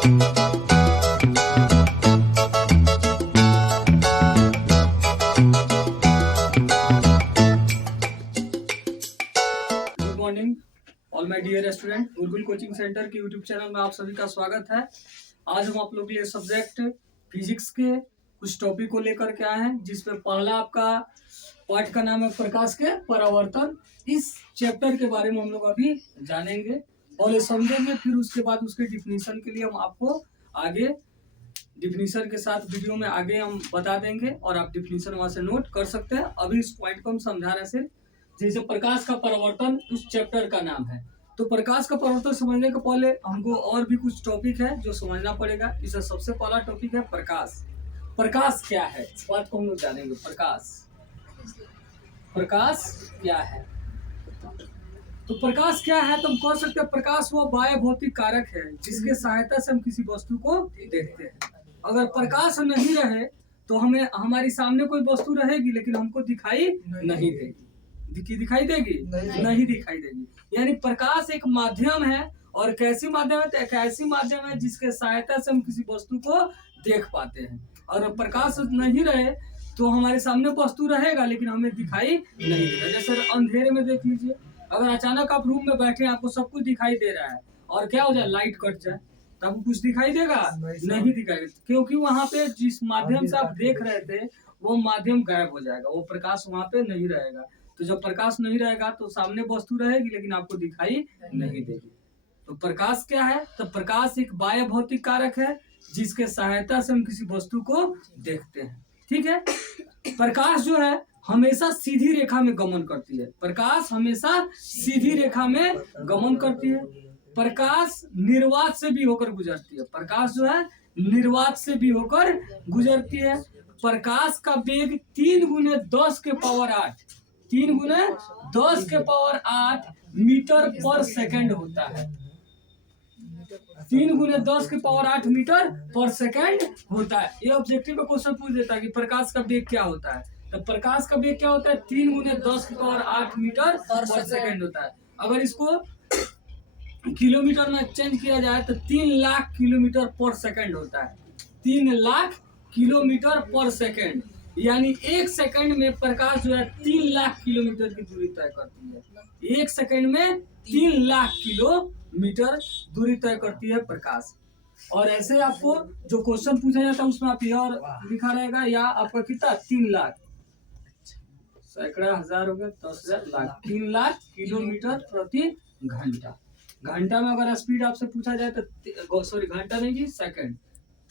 Good morning all my dear student. Gurukul coaching centre के YouTube channel में आप सभी का स्वागत है। आज हम आप लोग के लिए सब्जेक्ट फिजिक्स के कुछ टॉपिक को लेकर के आए हैं, जिसमें पहला आपका पाठ का नाम है प्रकाश के परावर्तन। इस चैप्टर के बारे में हम लोग अभी जानेंगे और ये समझेंगे, फिर उसके बाद उसके डिफिनीशन के लिए हम आपको आगे डिफिनीशन के साथ वीडियो में आगे हम बता देंगे और आप डिफिनीशन वहां से नोट कर सकते हैं। अभी इस पॉइंट को हम समझा रहे हैं। जैसे प्रकाश का परावर्तन उस चैप्टर का नाम है, तो प्रकाश का परावर्तन समझने के पहले हमको और भी कुछ टॉपिक है जो समझना पड़ेगा। इसका सबसे पहला टॉपिक है प्रकाश। प्रकाश क्या है, इस बात को हम लोग जानेंगे। प्रकाश क्या है? तो प्रकाश क्या है तो हम कह सकते हैं प्रकाश वह बाह्य भौतिक कारक है जिसके सहायता से हम किसी वस्तु को देखते हैं। अगर प्रकाश नहीं रहे तो हमें हमारी सामने कोई वस्तु रहेगी लेकिन हमको दिखाई नहीं देगी। दिखाई देगी? नहीं दिखाई देगी। यानी प्रकाश एक माध्यम है, और कैसी माध्यम है? तो एक ऐसी माध्यम है जिसके सहायता से हम किसी वस्तु को देख पाते हैं। और प्रकाश नहीं रहे तो हमारे सामने वस्तु रहेगा लेकिन हमें दिखाई नहीं देगा। जैसे अंधेरे में देख लीजिए, अगर अचानक आप रूम में बैठे आपको सब कुछ दिखाई दे रहा है और क्या हो जाए, लाइट कट जाए, तो आपको कुछ दिखाई देगा? नहीं दिखाई, क्योंकि वहां पे जिस माध्यम से आप देख रहे थे वो माध्यम गायब हो जाएगा, वो प्रकाश वहां पे नहीं रहेगा। तो जब प्रकाश नहीं रहेगा तो सामने वस्तु रहेगी लेकिन आपको दिखाई नहीं देगी। तो प्रकाश क्या है? तो प्रकाश एक बाह्य भौतिक कारक है जिसके सहायता से हम किसी वस्तु को देखते हैं। ठीक है। प्रकाश जो है हमेशा सीधी रेखा में गमन करती है। प्रकाश हमेशा सीधी रेखा में गमन करती है। प्रकाश निर्वात से भी होकर गुजरती है। प्रकाश जो है निर्वात से भी होकर गुजरती है। प्रकाश का वेग 3 × 10 के पावर 8 3 × 10 के पावर 8 मीटर पर सेकंड होता है। 3 × 10 के पावर 8 मीटर पर सेकंड होता है। ये ऑब्जेक्टिव का क्वेश्चन पूछ देता है कि प्रकाश का वेग क्या होता है। तो प्रकाश का वेग क्या होता है? 3 × 10 के पावर 8 मीटर पर सेकंड होता है। अगर इसको किलोमीटर में चेंज किया जाए तो 3 लाख किलोमीटर पर सेकंड होता है। 3 लाख किलोमीटर पर सेकंड, यानी 1 सेकंड में प्रकाश जो है 3 लाख किलोमीटर की दूरी तय करती है। 1 सेकंड में 3 लाख किलोमीटर दूरी तय करती है प्रकाश। और ऐसे आपको जो क्वेश्चन पूछा जाता है उसमें आप यह लिखा रहेगा, या आपका कितना 3 लाख, सैकड़ा हजार हो गया 10,000 लाख, 3 लाख किलोमीटर प्रति घंटा। घंटा में अगर स्पीड आपसे पूछा जाए तो सॉरी घंटा नहीं जी, सेकंड,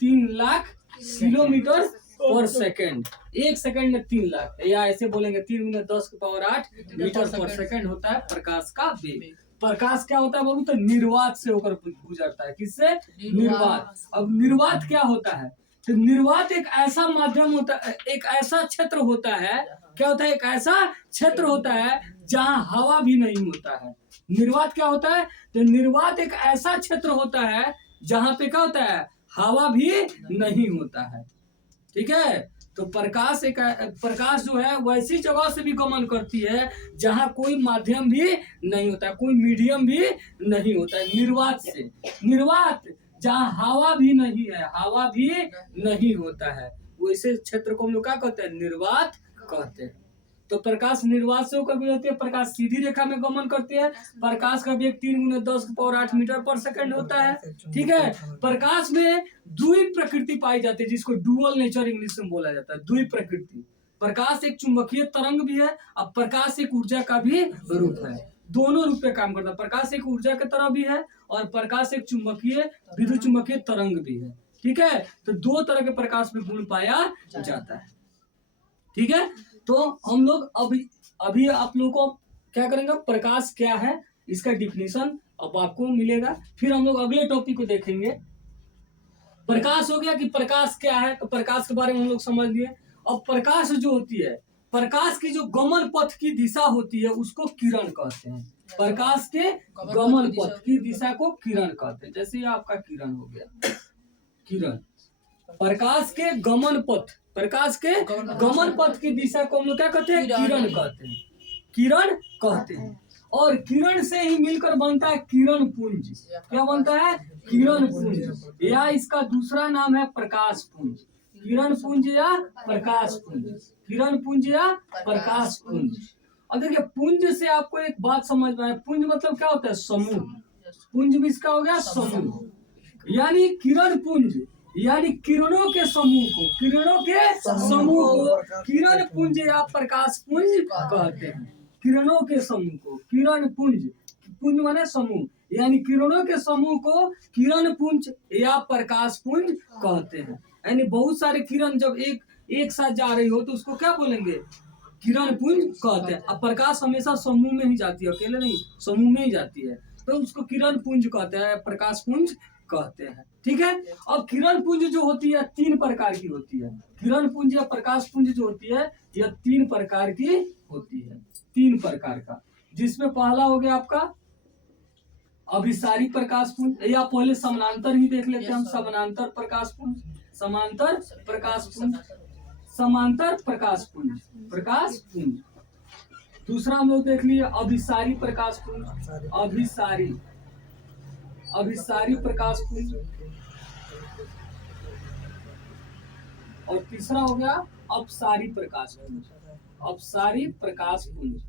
3 लाख किलोमीटर पर सेकंड। 1 सेकंड में 3 लाख, या ऐसे बोलेंगे 3 × 10 के पावर 8 मीटर पर सेकंड होता है प्रकाश का वेग। प्रकाश क्या होता है बाबू? तो निर्वात से होकर गुजरता है। किससे? निर्वात। अब निर्वात क्या होता है? तो निर्वात एक ऐसा माध्यम होता है, एक ऐसा क्षेत्र होता है। क्या होता है? एक ऐसा क्षेत्र होता है जहां हवा भी नहीं होता है। निर्वात क्या होता है? तो निर्वात एक ऐसा क्षेत्र होता है जहां पे क्या होता है, हवा भी नहीं होता है। ठीक है। तो प्रकाश जो है वैसी जगह से भी गमन करती है जहां कोई माध्यम भी नहीं होता है, कोई मीडियम भी नहीं होता है। निर्वात से, निर्वात जहां हवा भी नहीं है, हवा भी नहीं होता है, वैसे क्षेत्र को हम लोग क्या कहते हैं? निर्वात कहते हैं। तो प्रकाश निर्वात से होकर गुजरती है। प्रकाश सीधी रेखा में गमन करती है। प्रकाश का वेग 3 × 10 के पावर 8 मीटर पर सेकंड होता है। ठीक है। प्रकाश में द्वि प्रकृति पाई जाती है, जिसको डुअल नेचर इंग्लिश में बोला जाता है। द्वि प्रकृति। प्रकाश एक चुंबकीय तरंग भी है और प्रकाश एक ऊर्जा का भी रूप है। दोनों रूप में काम करता है। प्रकाश एक ऊर्जा की तरह भी है और प्रकाश एक चुंबकीय विद्युत चुंबकीय तरंग भी है। ठीक है। तो 2 तरह के प्रकाश में गुण पाया जाता है। ठीक है। तो हम लोग अभी आप लोगों को क्या करेंगे, प्रकाश क्या है इसका डिफिनीशन अब आपको मिलेगा। फिर हम लोग अगले टॉपिक को देखेंगे। प्रकाश हो गया कि प्रकाश क्या है, तो प्रकाश के बारे में हम लोग समझ लिए। अब प्रकाश जो होती है, प्रकाश की जो गमन पथ की दिशा होती है उसको किरण कहते हैं। प्रकाश के गमन पथ की दिशा को किरण कहते हैं। जैसे ये आपका किरण हो गया, किरण। प्रकाश के गमन पथ, प्रकाश के गमन पथ की दिशा को हम लोग क्या कहते हैं? किरण कहते हैं। किरण कहते हैं। और किरण से ही मिलकर बनता है किरण पुंज। क्या बनता है? किरण पुंज, या इसका दूसरा नाम है प्रकाश पुंज। किरण पुंज या प्रकाश पुंज, किरण पुंज या प्रकाश पुंज। और देखिए पुंज से आपको एक बात समझ में आए, पुंज मतलब क्या होता है? समूह। पुंज भी इसका हो गया समूह, यानी किरण पुंज यानी किरणों के समूह को, किरणों के समूह को किरण पुंज या प्रकाश पुंज कहते हैं। किरणों के समूह को किरण पुंज, पुंज माने समूह, यानी किरणों के समूह को किरण पुंज या प्रकाश पुंज कहते हैं। यानी बहुत सारे किरण जब एक साथ जा रही हो तो उसको क्या बोलेंगे? किरण पुंज कहते हैं। अब प्रकाश हमेशा समूह में ही जाती है, अकेले नहीं, समूह में ही जाती है, तो उसको किरण पुंज कहते हैं, प्रकाश पुंज कहते हैं। ठीक है। अब किरण पुंज जो होती है 3 प्रकार की होती है। किरण पुंज या प्रकाश पुंज जो होती है यह 3 प्रकार की होती है, 3 प्रकार का, जिसमें पहला हो गया आपका अभिसारी प्रकाश पुंज, या पहले समानांतर ही देख लेते हैं हम। समानांतर प्रकाश पुंज, समांतर प्रकाश पुंज, समांतर प्रकाश पुंज, प्रकाश पुंज। दूसरा हम लोग देख लिए अभिसारी प्रकाश पुंज, अभिसारी, अभिसारी प्रकाश पुंज। और तीसरा हो गया अपसारी प्रकाश पुंज, अपसारी प्रकाश पुंज,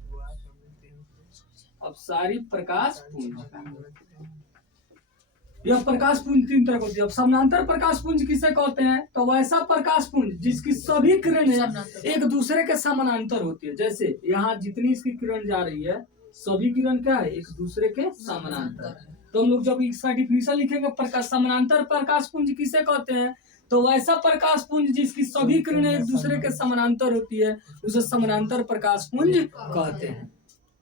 अपसारी प्रकाश पुंज। यह प्रकाश पुंज 3 तरह की होती है। अब समानांतर प्रकाश पुंज किसे कहते हैं? तो वैसा प्रकाश पुंज जिसकी सभी किरणें एक दूसरे के समानांतर होती है। जैसे यहाँ जितनी इसकी किरण जा रही है, सभी किरण क्या है? एक दूसरे के समानांतर। तो हम लोग जब इसका डिफिनेशन लिखेंगे प्रकाश, समानांतर प्रकाश पुंज किसे कहते हैं? तो वैसा प्रकाश पुंज जिसकी सभी किरणें एक दूसरे के समानांतर होती है, उसे समानांतर प्रकाश पुंज कहते हैं।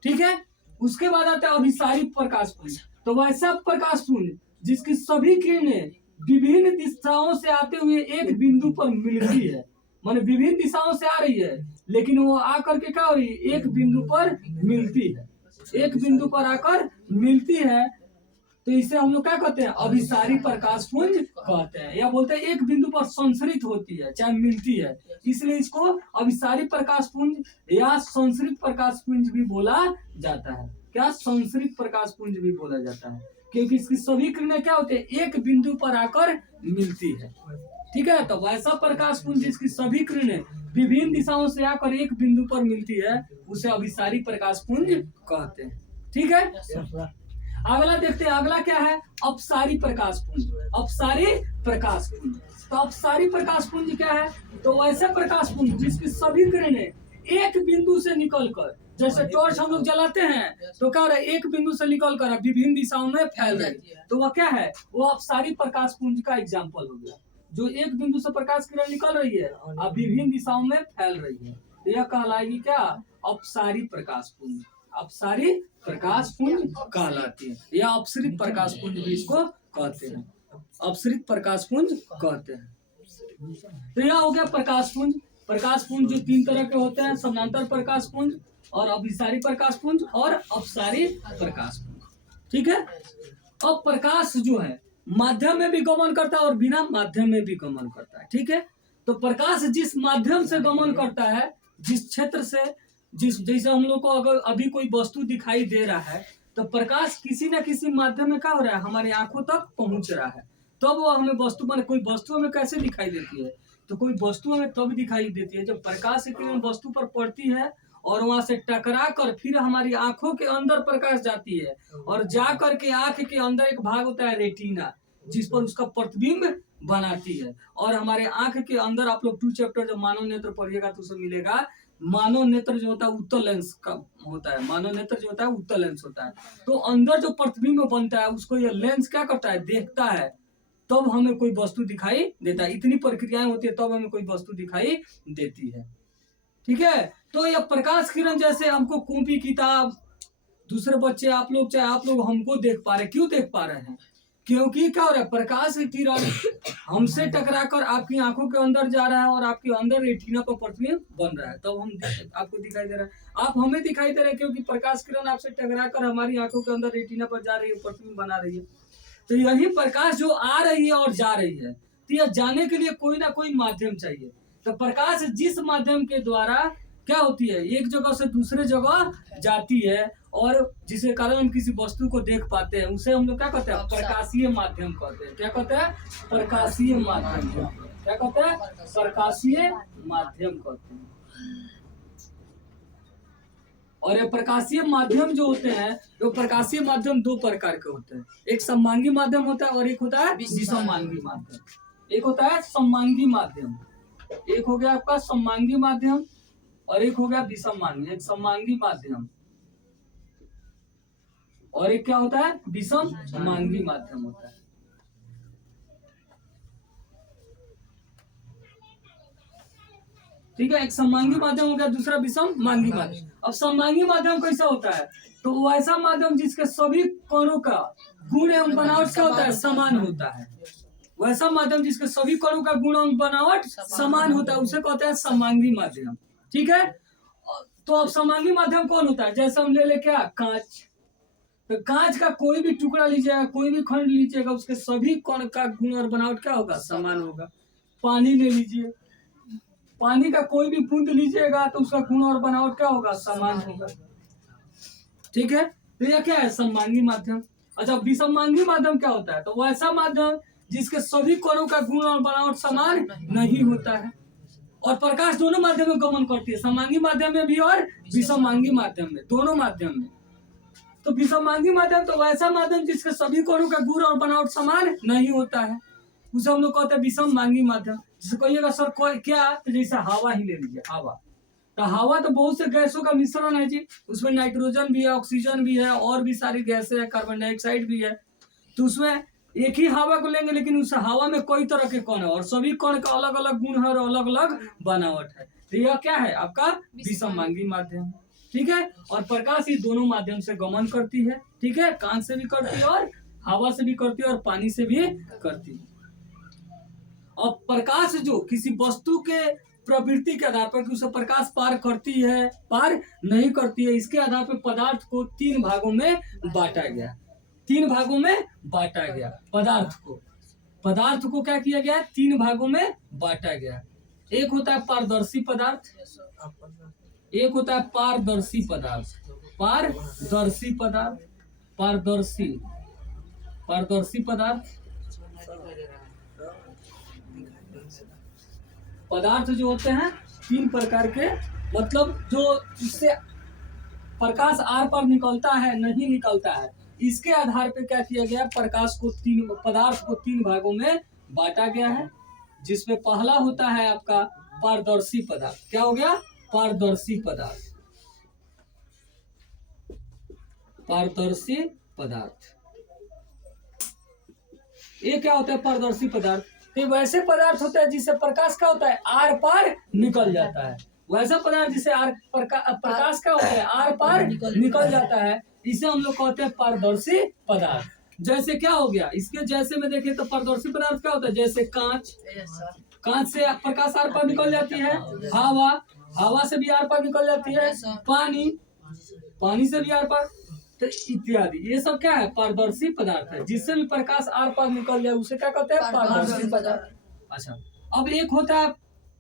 ठीक है। उसके बाद आता है अभिसारी प्रकाश पुंज। तो वैसा प्रकाश पुंज जिसकी सभी किरणें विभिन्न दिशाओं से आते हुए एक बिंदु पर मिलती है, माने विभिन्न दिशाओं से आ रही है, लेकिन वो आकर के क्या हो रही है? एक बिंदु पर मिलती है, एक बिंदु पर आकर मिलती है, तो इसे हम लोग क्या कहते हैं? अभिसारी प्रकाश पुंज कहते हैं, या बोलते हैं एक बिंदु पर संसरित होती है, चाहे मिलती है, इसलिए इसको अभिसारी प्रकाश पुंज या संसरित प्रकाश पुंज भी बोला जाता है। क्या? संसरित प्रकाश पुंज भी बोला जाता है, क्योंकि इसकी सभी किरणें क्या होती है? एक बिंदु पर आकर मिलती है। ठीक है। तो वैसा प्रकाश पुंज जिसकी सभी किरणें विभिन्न दिशाओं से आकर एक बिंदु पर मिलती है, उसे अभिसारी प्रकाश पुंज कहते हैं। ठीक है। अगला देखते हैं, अगला क्या है? अपसारी प्रकाश पुंज, अपसारी प्रकाश पुंज। तो अपसारी प्रकाश पुंज क्या है? तो वैसे प्रकाश पुंज जिसकी सभी किरणें एक बिंदु से निकलकर, जैसे टॉर्च हम लोग जलाते हैं तो क्या हो रहा है? एक बिंदु से निकलकर विभिन्न दिशाओं में फैल रही है, तो वह क्या है? वो अपसारी प्रकाश पुंज का एग्जाम्पल हो गया, जो एक बिंदु से प्रकाश किरण निकल रही है और विभिन्न दिशाओं में फैल रही है, तो यह कहलाएगी क्या? अपसारी प्रकाश पुंज, अपसारी प्रकाश पुंज कहलाती है, या अपसरित प्रकाश पुंज भी इसको कहते हैं, अपसरित प्रकाश पुंज कहते हैं। तो यह हो गया प्रकाश पुंज। प्रकाश पुंज जो 3 तरह के होते हैं, समानांतर प्रकाश पुंज और अभिसारी प्रकाश पुंज और अपसारी प्रकाश पुंज। ठीक है। अब प्रकाश जो है माध्यम में भी गमन करता है और बिना माध्यम में भी गमन करता है। ठीक है। तो प्रकाश जिस माध्यम से गमन करता है, जिस क्षेत्र से, जैसे हम लोग को अगर अभी कोई वस्तु दिखाई दे रहा है, तो प्रकाश किसी न किसी माध्यम में क्या हो रहा है? हमारी आंखों तक पहुंच रहा है, तब वो हमें वस्तु, माने कोई वस्तु हमें कैसे दिखाई देती है? तो कोई वस्तु हमें तब दिखाई देती है जब प्रकाश की किरण वस्तु पर पड़ती है और वहां से टकरा कर फिर हमारी आंखों के अंदर प्रकाश जाती है, और जा करके आंख के अंदर एक भाग होता है रेटिना, जिस पर उसका प्रतिबिंब बनाती है। और हमारे आंख के अंदर आप लोग 2 चैप्टर जब मानव नेत्र पढ़िएगा तो उसमें मिलेगा, मानव नेत्र जो होता है उत्तल लेंस का होता है, मानव नेत्र जो होता है उत्तल लेंस होता है। तो अंदर जो प्रतिबिंब बनता है उसको यह लेंस क्या करता है? देखता है, तब हमें कोई वस्तु दिखाई देता है। इतनी प्रक्रियाएं होती है तब हमें कोई वस्तु दिखाई देती है। ठीक है। तो यह प्रकाश किरण जैसे हमको कॉपी, किताब, दूसरे बच्चे, आप लोग, चाहे आप लोग हमको देख पा रहे, क्यों देख पा रहे हैं? क्योंकि क्या हो रहा है? प्रकाश की किरण हमसे टकराकर आपकी आंखों के अंदर जा रहा है और आपके अंदर रेटिना पर प्रतिबिंब बन रहा है, तब हम आपको दिखाई दे रहा है। आप हमें दिखाई दे रहे हैं क्योंकि प्रकाश किरण आपसे टकराकर हमारी आंखों के अंदर रेटिना पर जा रही है, प्रतिबिंब बना रही है। तो यही प्रकाश जो आ रही है और जा रही है, तो यह जाने के लिए कोई ना कोई माध्यम चाहिए। तो प्रकाश जिस माध्यम के द्वारा क्या होती है? एक जगह से दूसरे जगह जाती है, और जिसके कारण हम किसी वस्तु को देख पाते हैं, उसे हम लोग क्या कहते हैं? प्रकाशीय माध्यम कहते हैं। क्या कहते हैं? प्रकाशीय माध्यम। क्या कहते हैं? प्रकाशीय माध्यम कहते हैं। और ये प्रकाशीय माध्यम जो होते हैं, वो प्रकाशीय माध्यम दो प्रकार के होते हैं। एक समांगी माध्यम होता है और एक होता है विसमांगी माध्यम। एक होता है समांगी माध्यम, एक हो गया आपका समांगी माध्यम और एक हो गया विसमांगी। एक समांगी माध्यम और एक क्या होता है? विसमांगी माध्यम होता है। ठीक है, एक समांगी माध्यम हो गया, दूसरा विसमांगी माध्यम। अब समांगी माध्यम कैसा होता है? तो वैसा माध्यम जिसके सभी कणों का गुण एवं बनावट क्या होता है? समान होता है। वैसा माध्यम जिसके सभी कणों का गुण एवं बनावट समान होता है, उसे कहते हैं समांगी माध्यम। ठीक है, तो अब समांगी माध्यम कौन होता है? जैसे हम ले ले क्या? कांच। तो कांच का कोई भी टुकड़ा लीजिएगा, कोई भी खंड लीजिएगा, उसके सभी कण का गुण और बनावट क्या होगा? समान होगा। पानी ले लीजिए, पानी का कोई भी बूंद लीजिएगा तो उसका गुण और बनावट क्या होगा? समान होगा। ठीक है, तो यह क्या है? समांगी माध्यम। अच्छा, विसमांगी माध्यम क्या होता है? तो वैसा माध्यम जिसके सभी कणों का गुण और बनावट समान नहीं होता है और प्रकाश दोनों माध्यम में गमन करती है, समांगी माध्यम में भी और विसमांगी माध्यम में, दोनों माध्यम में। तो विसमांगी माध्यम तो वैसा माध्यम जिसके सभी कणों का गुण और बनावट समान नहीं होता है, उसे हम लोग कहते हैं विसमांगी माध्यम। जिसे कहिएगा सर क्या? तो जैसे हवा ही ले लीजिए, हवा। तो हवा तो बहुत से गैसों का मिश्रण है जी, उसमें नाइट्रोजन भी है, ऑक्सीजन भी है और भी सारी गैसें हैं, कार्बन डाइऑक्साइड भी है। तो उसमें एक ही हवा को लेंगे लेकिन उस हवा में कई तरह के कण है और सभी कण का अलग अलग गुण है और अलग अलग बनावट है। तो यह क्या है? आपका विसमांगी माध्यम। ठीक है, और प्रकाश ही दोनों माध्यम से गमन करती है। ठीक है, कांच से भी करती है और हवा से भी करती है और पानी से भी करती है। और प्रकाश जो किसी वस्तु के प्रवृत्ति के आधार पर कि उसे प्रकाश पार करती है, पार नहीं करती है, इसके आधार पर पदार्थ को तीन भागों में बांटा गया। तीन भागों में बांटा गया पदार्थ को क्या किया गया? तीन भागों में बांटा गया। एक होता है पारदर्शी पदार्थ, एक होता है पारदर्शी पदार्थ, पारदर्शी पदार्थ, पारदर्शी पदार्थ। पदार्थ जो होते हैं तीन प्रकार के, मतलब जो इससे प्रकाश आर पार निकलता है नहीं निकलता है, इसके आधार पे क्या किया गया? प्रकाश को पदार्थ को तीन भागों में बांटा गया है, जिसमें पहला होता है आपका पारदर्शी पदार्थ। क्या हो गया? पारदर्शी पदार्थ। पारदर्शी पदार्थ ये क्या होता है? पारदर्शी पदार्थ तो वैसे पदार्थ होता है जिससे प्रकाश क्या होता है? आर पार निकल जाता है। वैसा पदार्थ जिसे प्रकाश क्या होता है? आर पार निकल जाता है, इसे हम लोग कहते हैं पारदर्शी पदार्थ। जैसे क्या हो गया? इसके जैसे में देखें तो पारदर्शी पदार्थ क्या होता है? जैसे कांच, कांच से प्रकाश आर पार निकल जाती है। हवा, हवा से भी आर पार निकल जाती है। पानी, पानी से भी आर पार, तो इत्यादि। ये सब क्या है? पारदर्शी पदार्थ है, जिससे भी प्रकाश आर पार निकल जाए उसे क्या कहते हैं? पारदर्शी पदार्थ। अच्छा, अब एक होता है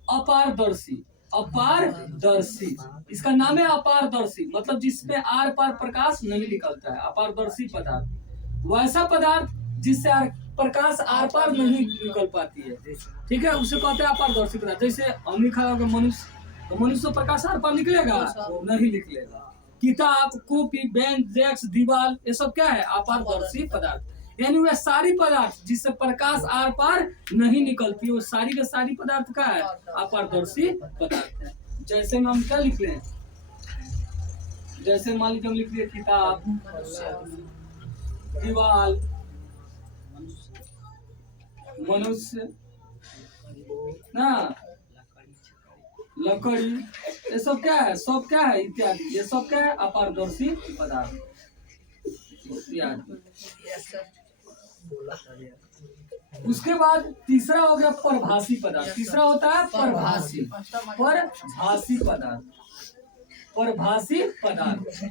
अपारदर्शी। अपारदर्शी, इसका नाम है अपारदर्शी, मतलब जिसमें आर पार प्रकाश नहीं निकलता है, अपारदर्शी पदार्थ। वैसा पदार्थ जिससे प्रकाश आर पार नहीं निकल पाती है, ठीक है, उसे कहते हैं अपारदर्शी पदार्थ। जैसे हम खा होगा मनुष्य, तो मनुष्य प्रकाश आर पार निकलेगा? नहीं निकलेगा। किताब, कॉपी, बेंच, डेस्क, दीवार, ये सब क्या है? अपारदर्शी पदार्थ। यानी वह सारी पदार्थ जिससे प्रकाश आर पार नहीं निकलती, वो सारी का सारी पदार्थ का है अपारदर्शी पदार्थ है। जैसे हम क्या लिख लें? जैसे मान लीजिए हम लिख लिए किताब, दीवार, मनुष्य ना, लकड़ी, ये सब क्या है? सब क्या है? इत्यादि। ये सब क्या है? अपारदर्शी पदार्थ। उसके बाद तीसरा हो गया परभासी पदार्थ। तीसरा होता है परभासी, परभासी पदार्थ। परभासी पदार्थ,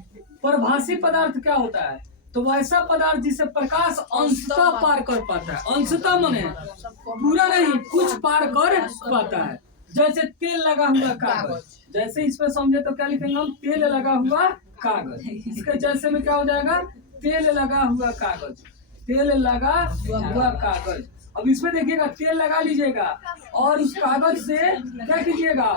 परभासी पदार्थ क्या होता है? तो वैसा पदार्थ जिसे प्रकाश अंशतः पार कर पाता है। अंशतः माने पूरा नहीं, कुछ पार कर पाता है। जैसे तेल लगा हुआ कागज, जैसे इसमें समझे तो क्या लिखेंगे हम? तेल लगा हुआ कागज। इसके जैसे में क्या हो जाएगा, तेल लगा हुआ कागज, तेल लगा हुआ कागज। अब इसमें देखिएगा तेल लगा लीजिएगा और उस कागज से क्या कीजिएगा,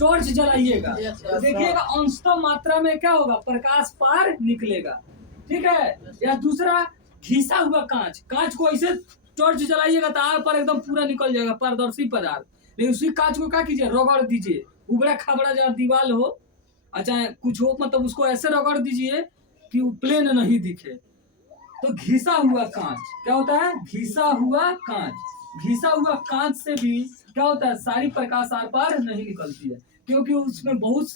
टॉर्च जलाइएगा, तो देखिएगा अंशतः मात्रा में क्या होगा, प्रकाश पार निकलेगा। ठीक है। या दूसरा, घिसा हुआ कांच, कांच को ऐसे टॉर्च जलाइएगा तो आर पर एकदम पूरा निकल जाएगा, पारदर्शी पदार्थ। लेकिन उसी कांच को क्या कीजिए, रगड़ दीजिए, उबड़ा खबड़ा जहाँ दीवार हो, अच्छा कुछ हो, मतलब उसको ऐसे रगड़ दीजिए कि वो प्लेन नहीं दिखे। तो घिसा हुआ कांच क्या होता है, घिसा हुआ कांच। घिसा हुआ कांच से भी क्या होता है, सारी प्रकाश आर पार नहीं निकलती है, क्योंकि उसमें बहुत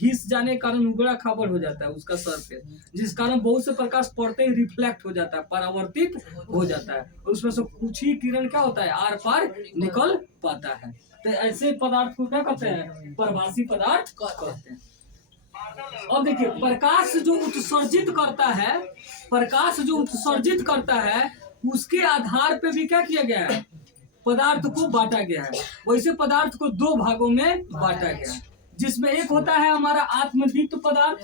घिस जाने के कारण उबड़ा खाबड़ हो जाता है उसका सरफेस, जिस कारण बहुत से प्रकाश पड़ते ही रिफ्लेक्ट हो जाता है, परावर्तित हो जाता है, और उसमें से कुछ ही किरण क्या होता है, आर पार निकल पाता है। तो ऐसे पदार्थ को क्या कहते हैं, प्रभासी पदार्थ कहते हैं। अब देखिए, प्रकाश जो उत्सर्जित करता है, प्रकाश जो उत्सर्जित करता है, उसके आधार पे भी क्या किया गया है, पदार्थ को बांटा गया है। वैसे पदार्थ को दो भागों में बांटा गया है, जिसमें एक होता है हमारा आत्मदीप्त पदार्थ।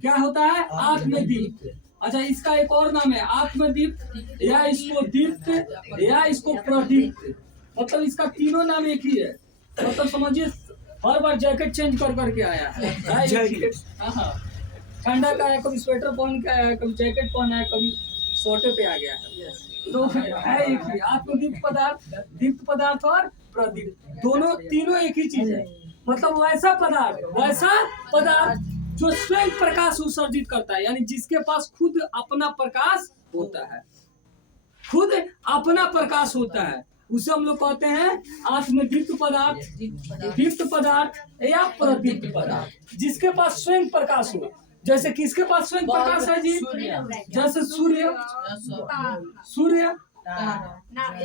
क्या होता है, आत्मदीप्त। अच्छा, इसका एक और नाम है आत्मदीप्त, या इसको दीप्त, या इसको प्रदीप्त। मतलब इसका तीनों नाम एक ही है। मतलब समझिए, हर बार जैकेट चेंज कर करके आया है। ठंडा का है, कभी स्वेटर पहन के आया है, कभी जैकेट पहना है, कभी सोटे पे आ गया है। तो है एक ही, आत्मदीप्त पदार्थ, दीप्त पदार्थ और प्रदीप्त, दोनों तीनों एक ही चीज है। मतलब वैसा पदार्थ जो स्वयं प्रकाश उत्सर्जित करता है, यानी जिसके पास खुद अपना प्रकाश होता है, खुद अपना प्रकाश होता है, उसे हम लोग कहते हैं आत्मदीप्त पदार्थ, दीप्त पदार्थ या प्रदीप्त पदार्थ, जिसके पास स्वयं प्रकाश हो। जैसे किसके पास स्वयं प्रकाश है जी, जैसे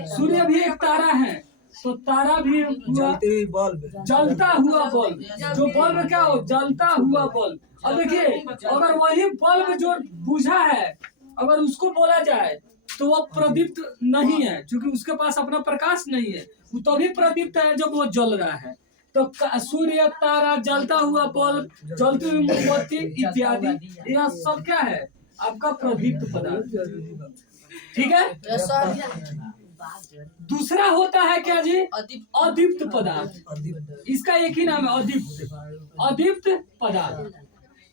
सूर्य भी एक तारा है, तो तारा भी हुआ जलता हुआ बल्ब। जो बल्ब क्या हो, जलता हुआ बल्ब। अब देखिए, अगर वही बल्ब जो बुझा है, अगर उसको बोला जाए तो वो प्रदीप्त नहीं है, क्योंकि उसके पास अपना प्रकाश नहीं है। वो तभी प्रदीप्त है जब वो जल रहा है। तो सूर्य, तारा, जलता हुआ बल्ब, जलती हुई मोमबत्ती इत्यादि, यह सब क्या है, आपका प्रदीप्त पदार्थ। ठीक है। दूसरा होता है क्या जी, अदीप्त पदार्थ। इसका एक ही नाम है, अदीप्त पदार्थ।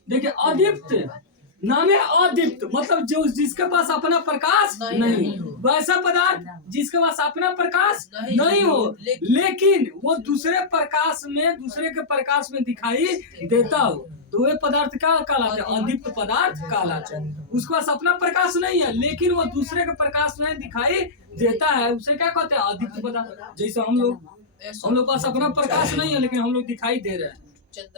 देखिए, अदीप्त नाम है अदीप्त, मतलब जो जिसके पास अपना प्रकाश नहीं, वैसा पदार्थ जिसके पास अपना प्रकाश नहीं हो, लेकिन वो दूसरे के प्रकाश में दिखाई देता हो, तो वे पदार्थ क्या कहलाते हैं, अदीप्त पदार्थ कहलाते हैं। उसके पास अपना प्रकाश नहीं है, लेकिन वो दूसरे के प्रकाश में दिखाई देता है, उसे क्या कहते हैं, अदीप्त पदार्थ। जैसे हम लोग पास अपना प्रकाश नहीं है, लेकिन हम लोग दिखाई दे रहे हैं,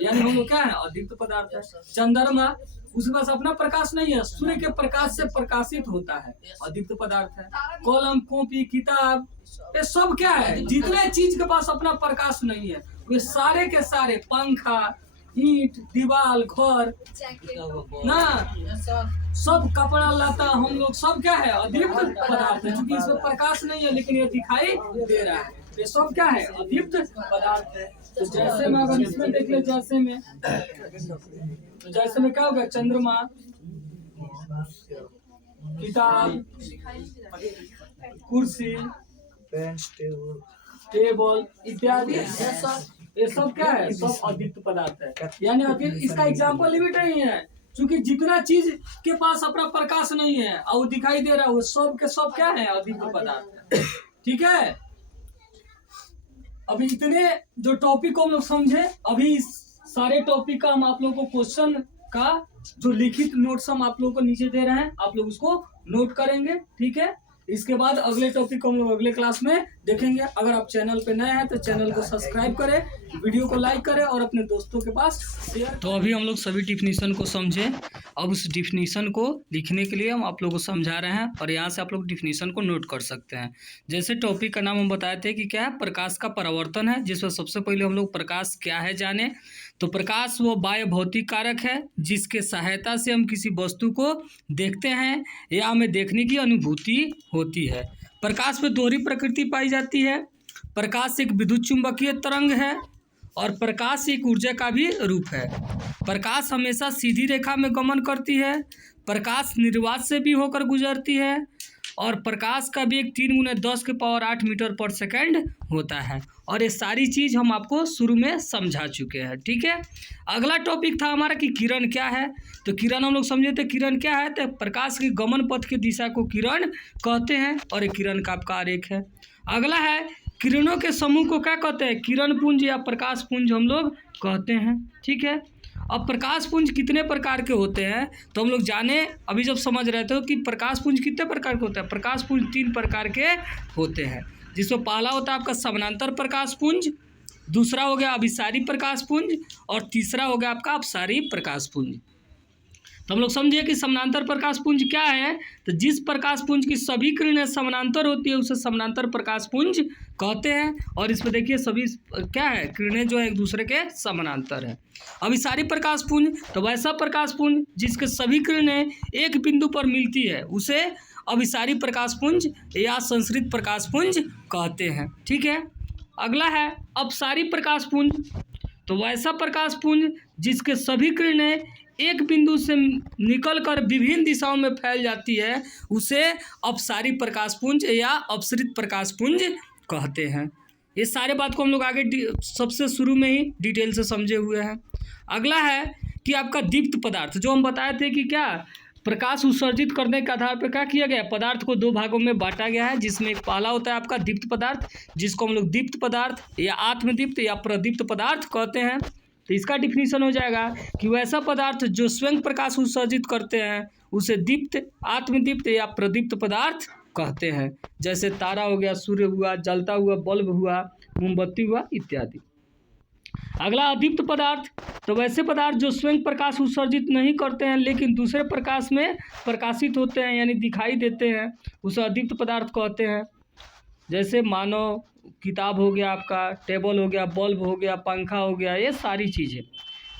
यानी हम लोग क्या है, अदीप्त पदार्थ है। चंद्रमा, उसके पास अपना प्रकाश नहीं है, सूर्य के प्रकाश से प्रकाशित होता है, अदीप्त पदार्थ है। कलम, कॉपी, किताब, ये सब क्या है, जितने चीज के पास अपना प्रकाश नहीं है, वे सारे के सारे, पंखा, ईंट, दीवार, घर ना, सब कपड़ा लता, हम लोग सब क्या है, अदीप्त पदार्थ है। क्योंकि इसमें प्रकाश नहीं है, लेकिन ये दिखाई दे रहा है, ये सब क्या है, अदीप्त पदार्थ है। तो जैसे में अगर इसमें देख ले, जैसे में क्या होगा, चंद्रमा, किताब, कुर्सी, टेबल इत्यादि, ये सब क्या है, सब अदीप्त पदार्थ है। यानी इसका एग्जाम्पल लिमिट नहीं है, क्योंकि जितना चीज के पास अपना प्रकाश नहीं है और वो दिखाई दे रहा है, वो सब के सब क्या है, अदीप्त पदार्थ है। ठीक है। अभी इतने जो टॉपिक को हम लोग समझे, अभी सारे टॉपिक का हम आप लोगों को क्वेश्चन का जो लिखित नोट्स हम आप लोगों को नीचे दे रहे हैं, आप लोग उसको नोट करेंगे। ठीक है। इसके बाद अगले टॉपिक को हम लोग अगले क्लास में देखेंगे। अगर आप चैनल पे नए हैं तो चैनल को सब्सक्राइब करें, वीडियो को लाइक करें और अपने दोस्तों के पास शेयर। तो अभी हम लोग सभी डिफिनीशन को समझे। अब उस डिफिनीशन को लिखने के लिए हम आप लोगों को समझा रहे हैं, और यहाँ से आप लोग डिफिनीशन को नोट कर सकते हैं। जैसे टॉपिक का नाम हम बताए थे कि क्या है, प्रकाश का परावर्तन है, जिसमें सबसे पहले हम लोग प्रकाश क्या है जाने। तो प्रकाश वो बाह्य भौतिक कारक है जिसके सहायता से हम किसी वस्तु को देखते हैं या हमें देखने की अनुभूति होती है। प्रकाश में दोहरी प्रकृति पाई जाती है। प्रकाश एक विद्युत चुंबकीय तरंग है और प्रकाश एक ऊर्जा का भी रूप है। प्रकाश हमेशा सीधी रेखा में गमन करती है, प्रकाश निर्वात से भी होकर गुजरती है और प्रकाश का वेग 3×10⁸ मीटर पर सेकंड होता है। और ये सारी चीज़ हम आपको शुरू में समझा चुके हैं, ठीक है। अगला टॉपिक था हमारा कि किरण क्या है। तो किरण हम लोग समझे थे, किरण क्या है, तो प्रकाश के गमन पथ की दिशा को किरण कहते हैं और ये किरण का आपका आरेख है। अगला है किरणों के समूह को क्या कहते हैं, किरण पुंज या प्रकाश पुंज हम लोग कहते हैं, ठीक है। अब प्रकाश पुंज कितने प्रकार के होते हैं तो हम लोग जाने, अभी जब समझ रहे थे कि प्रकाश पुंज कितने प्रकार के होते हैं। प्रकाश पुंज 3 प्रकार के होते हैं, जिसमें पहला होता है आपका समानांतर प्रकाश पुंज, दूसरा हो गया अभिसारी प्रकाश पुंज और तीसरा हो गया आपका अपसारी प्रकाश पुंज। तो हम लोग समझिए कि समानांतर प्रकाश पुंज क्या है, तो जिस प्रकाश पुंज की सभी किरणें समानांतर होती है उसे समानांतर प्रकाश पुंज कहते हैं। और इसमें देखिए सभी क्या है, किरणें जो है एक दूसरे के समानांतर है। अभिसारी प्रकाश पुंज, तो वैसा प्रकाश पुंज जिसके सभी किरणें एक बिंदु पर मिलती है उसे अभिसारी प्रकाश पुंज या संसरित प्रकाश पुंज कहते हैं, ठीक है। अगला है अपसारी प्रकाश पुंज, तो वैसा प्रकाश पुंज जिसके सभी किरणें एक बिंदु से निकलकर विभिन्न दिशाओं में फैल जाती है उसे अपसारी प्रकाश पुंज या अपसरित प्रकाश पुंज कहते हैं। ये सारे बात को हम लोग आगे सबसे शुरू में ही डिटेल से समझे हुए हैं। अगला है कि आपका दीप्त पदार्थ, जो हम बताए थे कि क्या प्रकाश उत्सर्जित करने के आधार पर क्या किया गया, पदार्थ को 2 भागों में बांटा गया है, जिसमें एक पहला होता है आपका दीप्त पदार्थ, जिसको हम लोग दीप्त पदार्थ या आत्मदीप्त या प्रदीप्त पदार्थ कहते हैं। तो इसका डिफिनीशन हो जाएगा कि वैसा पदार्थ जो स्वयं प्रकाश उत्सर्जित करते हैं उसे दीप्त, आत्मदीप्त या प्रदीप्त पदार्थ कहते हैं। जैसे तारा हो गया, सूर्य हुआ, जलता हुआ बल्ब हुआ, मोमबत्ती हुआ इत्यादि। अगला अदीप्त पदार्थ, तो वैसे पदार्थ जो स्वयं प्रकाश उत्सर्जित नहीं करते हैं लेकिन दूसरे प्रकाश में प्रकाशित होते हैं यानी दिखाई देते हैं, उसे अदीप्त पदार्थ कहते हैं। जैसे मानो किताब हो गया, आपका टेबल हो गया, बल्ब हो गया, पंखा हो गया, ये सारी चीज़ें।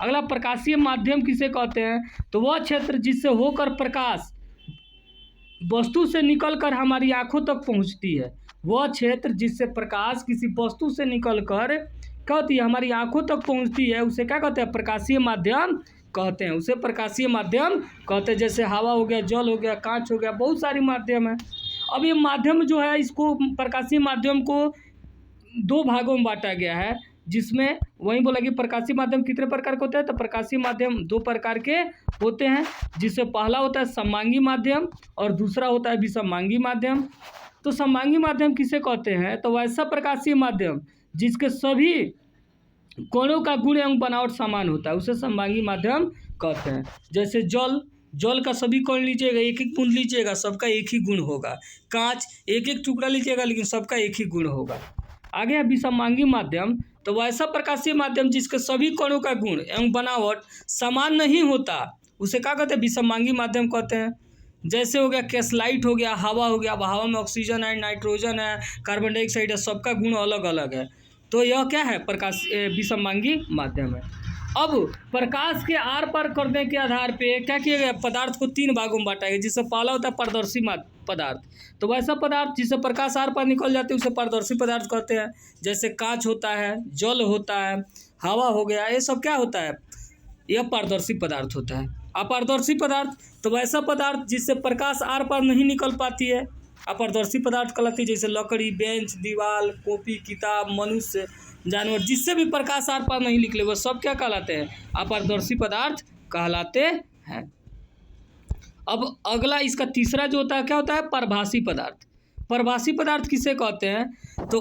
अगला प्रकाशीय माध्यम किसे कहते हैं, तो वह क्षेत्र जिससे होकर प्रकाश वस्तु से निकलकर हमारी आंखों तक पहुंचती है। वह क्षेत्र जिससे प्रकाश किसी वस्तु से निकलकर क्या होती है हमारी आंखों तक पहुंचती है उसे क्या कहते हैं, प्रकाशीय माध्यम कहते हैं, उसे प्रकाशीय माध्यम कहते हैं। जैसे हवा हो गया, जल हो गया, कांच हो गया, बहुत सारी माध्यम है। अब ये माध्यम जो है इसको प्रकाशीय माध्यम को 2 भागों में बांटा गया है, जिसमें वही बोला कि प्रकाशीय माध्यम कितने प्रकार के होते हैं, तो प्रकाशीय माध्यम 2 प्रकार के होते हैं, जिससे पहला होता है समांगी माध्यम और दूसरा होता है विसमांगी माध्यम। तो समांगी माध्यम किसे कहते हैं, तो वैसा प्रकाशीय माध्यम जिसके सभी कोणों का गुण एवं बनावट समान होता है उसे समांगी माध्यम कहते हैं। जैसे जल का सभी कोण लीजिएगा, एक एक बूंद लीजिएगा, सबका एक ही गुण होगा। कांच एक एक टुकड़ा लीजिएगा लेकिन सबका एक ही गुण होगा। आगे है विसमांगी माध्यम, तो वैसा प्रकाशीय माध्यम जिसके सभी कोणों का गुण एवं बनावट समान नहीं होता उसे क्या कहते हैं, विसमांगी माध्यम कहते हैं। जैसे हो गया कैसलाइट हो गया, हवा हो गया, अब हवा में ऑक्सीजन है, नाइट्रोजन है, कार्बन डाइऑक्साइड है, सबका गुण अलग अलग है, तो यह क्या है, विसमांगी माध्यम है। अब प्रकाश के आर पार करने के आधार पे क्या किया गया, पदार्थ को 3 भागों में बांटा गया, जिससे पहला होता है पारदर्शी पदार्थ, तो वैसा पदार्थ जिससे प्रकाश आर पार निकल जाते हैं उसे पारदर्शी पदार्थ कहते हैं। जैसे कांच होता है, जल होता है, हवा हो गया, ये सब क्या होता है, यह पारदर्शी पदार्थ होता है। अपारदर्शी पदार्थ, तो वैसा पदार्थ जिससे प्रकाश आर पार नहीं निकल पाती है, अपारदर्शी पदार्थ कहलाती है। जैसे लकड़ी, बेंच, दीवार, कॉपी, किताब, मनुष्य, जानवर, जिससे भी प्रकाश आर पार नहीं निकले वह सब क्या कहलाते हैं, अपारदर्शी पदार्थ कहलाते हैं। अब अगला इसका तीसरा जो होता है क्या होता है, परभासी पदार्थ। परभासी पदार्थ किसे कहते हैं, तो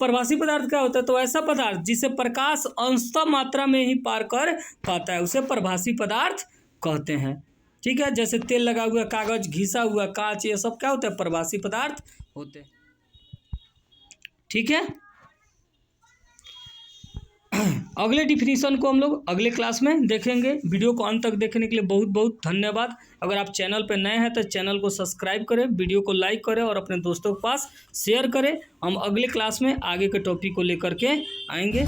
परभासी पदार्थ क्या होता है, तो ऐसा पदार्थ जिसे प्रकाश अंशतः मात्रा में ही पार कर पाता है उसे परभासी पदार्थ कहते हैं, ठीक है। जैसे तेल लगा हुआ कागज, घिसा हुआ कांच, ये सब क्या होता है, परभासी पदार्थ होते हैं, ठीक है। अगले डिफिनीशन को हम लोग अगले क्लास में देखेंगे। वीडियो को अंत तक देखने के लिए बहुत बहुत धन्यवाद। अगर आप चैनल पर नए हैं तो चैनल को सब्सक्राइब करें, वीडियो को लाइक करें और अपने दोस्तों के पास शेयर करें। हम अगले क्लास में आगे के टॉपिक को लेकर के आएंगे।